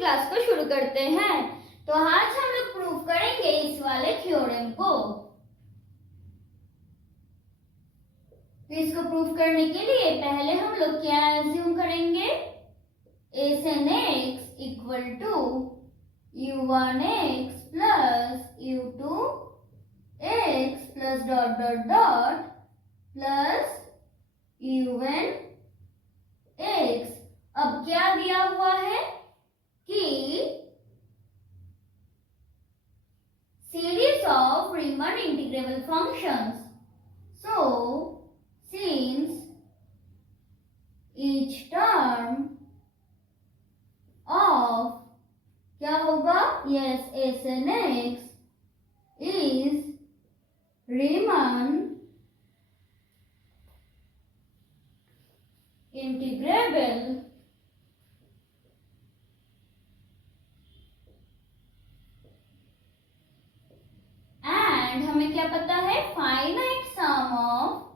क्लास को शुरू करते हैं। तो आज हम लोग प्रूव करेंगे इस वाले थ्योरम को। तो इसको प्रूव करने के लिए पहले हम लोग क्या एज्यूम करेंगे, n x equal to u1 x plus u2 x plus dot dot dot plus un x. अब क्या दिया हुआ है कि series of Riemann integrable functions. So since each term of क्या होगा, yes, Sn x is Riemann integrable and हमें क्या पता है, finite sum of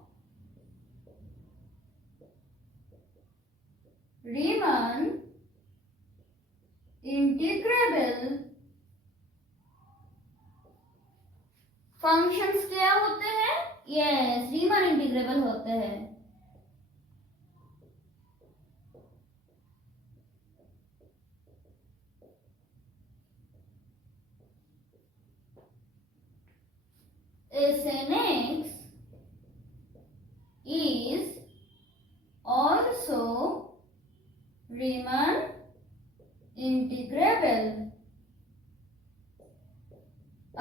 Riemann integrable functions क्या होते हैं, यस, रीमन इंटीग्रेबल होते हैं। Sn x is also Riemann integrable।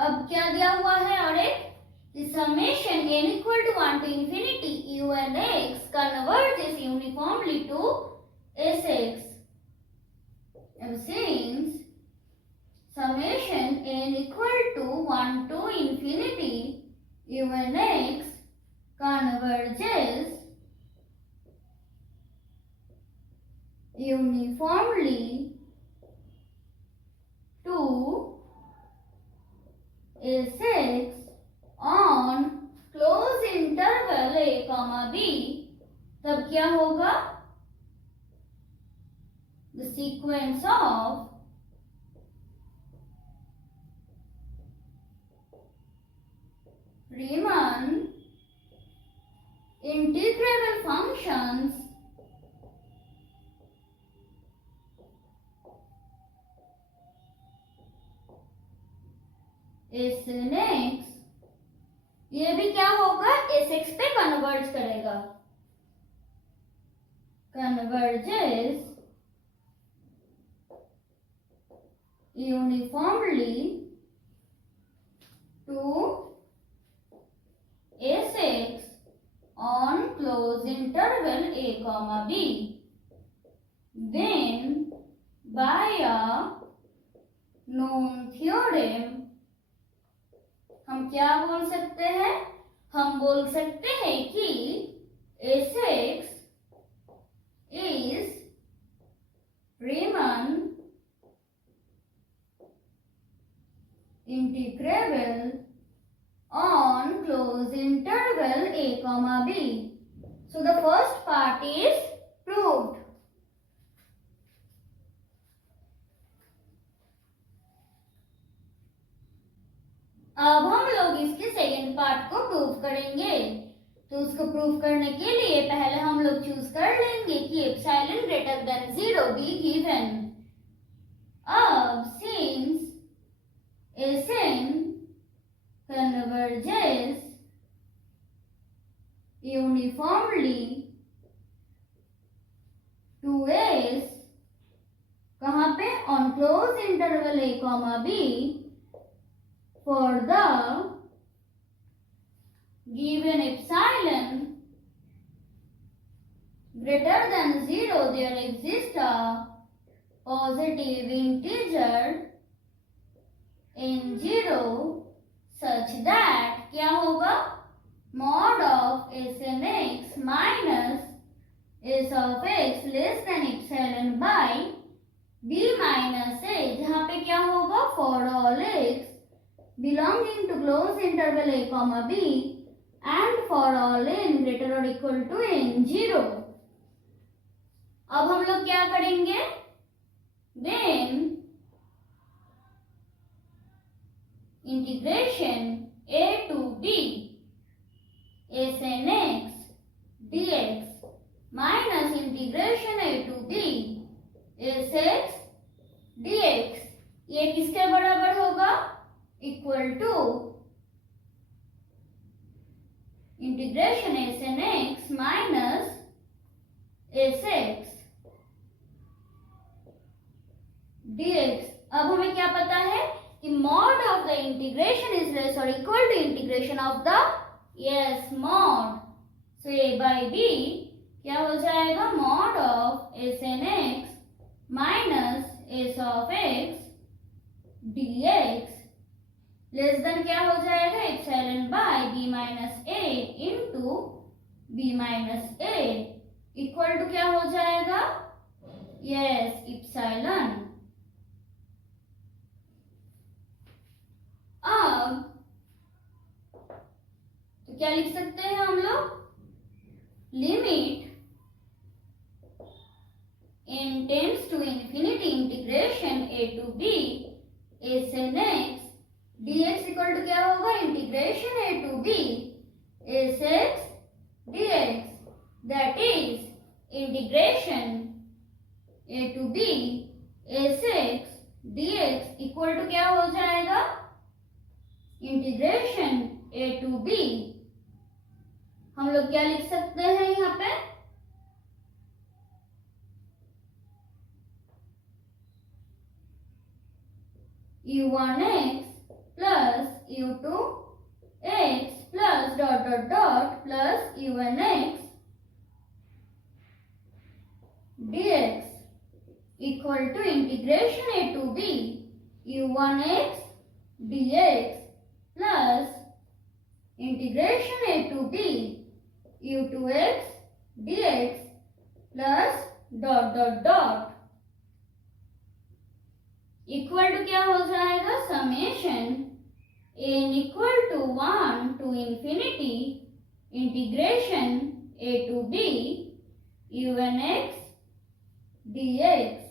अब क्या दिया हुआ है, और एक summation n equal to 1 to infinity un x converges uniformly to sx। अब since summation n equal to 1 to infinity un x converges uniformly to sx on closed interval a comma b, तब क्या होगा, the sequence of Riemann integrable functions Sn x, ये भी क्या होगा, Sx पे converge करेगा, converges uniformly to Sx on closed interval a comma b, then by a known theorem हम क्या बोल सकते हैं, हम बोल सकते हैं कि Sx is Riemann integrable on closed interval a comma b. So the first part is proved. अब हम लोग इसके सेकेंड पार्ट को प्रूव करेंगे। तो उसको प्रूव करने के लिए पहले हम लोग चूज कर लेंगे कि epsilon greater than 0 be given. अब since Sn converges uniformly to S, कहाँ पे, on closed interval a comma b for the given epsilon greater than 0, there exists a positive integer n0 such that क्या होगा, mod of Sn x minus s of x less than epsilon by b minus a, जहाँ पे क्या होगा, for all x belonging to closed interval a comma b and for all n greater or equal to n0। अब हम लोग क्या करेंगे, then integration a to b ln x dx minus integration a to b ln x dx, ये किसके बराबर होगा? Equal to integration ln x minus x dx। अब हमें क्या पता है कि mod of the integration is less और equal to integration of the mod, so a by b क्या हो जाएगा? Mod of ln x minus s of x dx less than क्या हो जाएगा? Epsilon by b minus a into b minus a equal to क्या हो जाएगा? एप्सिलॉन। अब तो क्या लिख सकते हैं हम लोग? Limit n tends to infinity integration a to b ln x dx equal to क्या होगा? Integration a to b ln x dx, that is integration a to b ln x dx equal to क्या हो जाएगा? Integration a to b, हम लोग क्या लिख सकते हैं यहाँ पे? u1x plus u2x plus dot dot dot plus u1x dx equal to integration a to b u1x dx plus integration a to b u2x dx plus dot dot dot equal to क्या हो जाएगा? Summation n equal to 1 to infinity integration a to b u1x dx,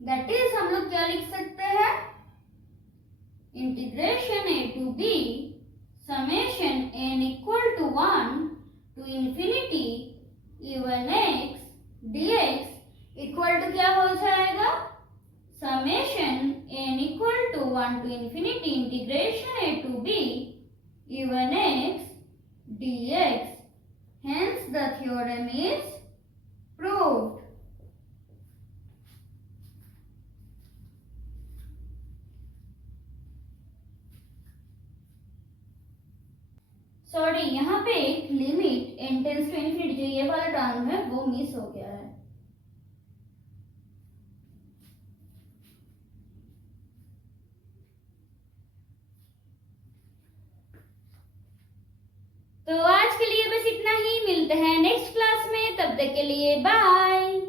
that is हम लोग क्या लिख सकते हैं? Integration a to b summation n equal to 1 to infinity u1x dx equal to क्या हो जाएगा? Summation n equal to 1 to infinity integration a to b u1x dx, hence the theorem is proved। Sorry, यहाँ पे एक limit n tends to infinity जो ये वाला टर्म है वो मिस हो गया है। तो आज के लिए बस इतना ही, मिलते हैं नेक्स्ट क्लास में, तब तक के लिए बाय।